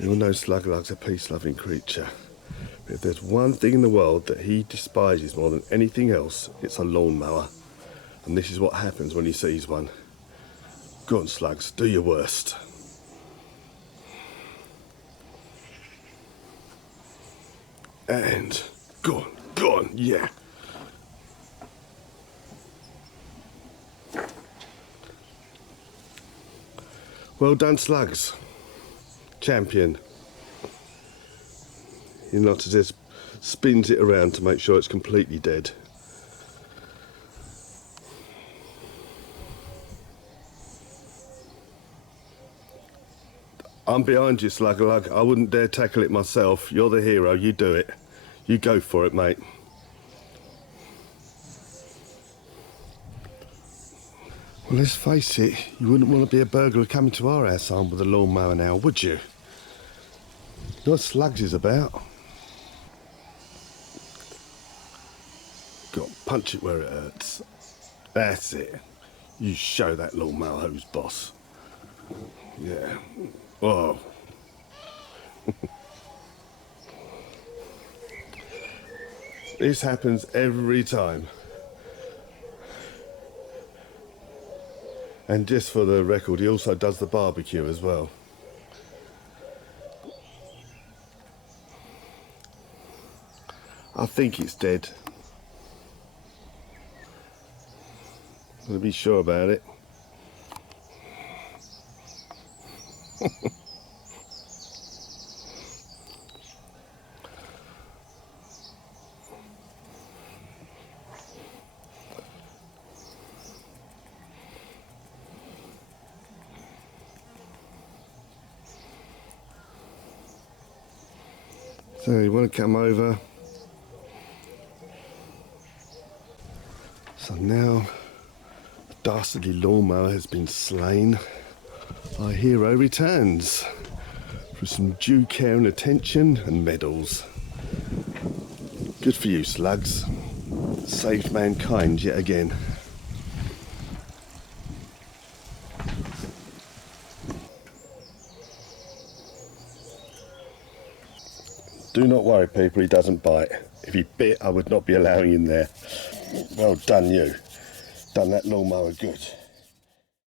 You all know Slugalug's a peace-loving creature. But if there's one thing in the world that he despises more than anything else, it's a lawnmower. And this is what happens when he sees one. Go on, Slugs, do your worst. And go on, yeah. Well done, Slugs. Champion. You know, to just spins it around to make sure it's completely dead. I'm behind you, Slugalug. I wouldn't dare tackle it myself. You're the hero, you do it. You go for it, mate. Well, let's face it, you wouldn't want to be a burglar coming to our house armed with a lawnmower now, would you? You know what Slugs is about? Got to punch it where it hurts. That's it. You show that lawnmower who's boss. Yeah. Oh. This happens every time. And just for the record, he also does the barbecue as well. I think it's dead. I'm gonna be sure about it. So you want to come over. So now the dastardly lawnmower has been slain. Our hero returns for some due care and attention and medals. Good for you, Slugs. Saved mankind yet again. Do not worry, people, he doesn't bite. If he bit, I would not be allowing him there. Well done, you. Done that lawnmower good.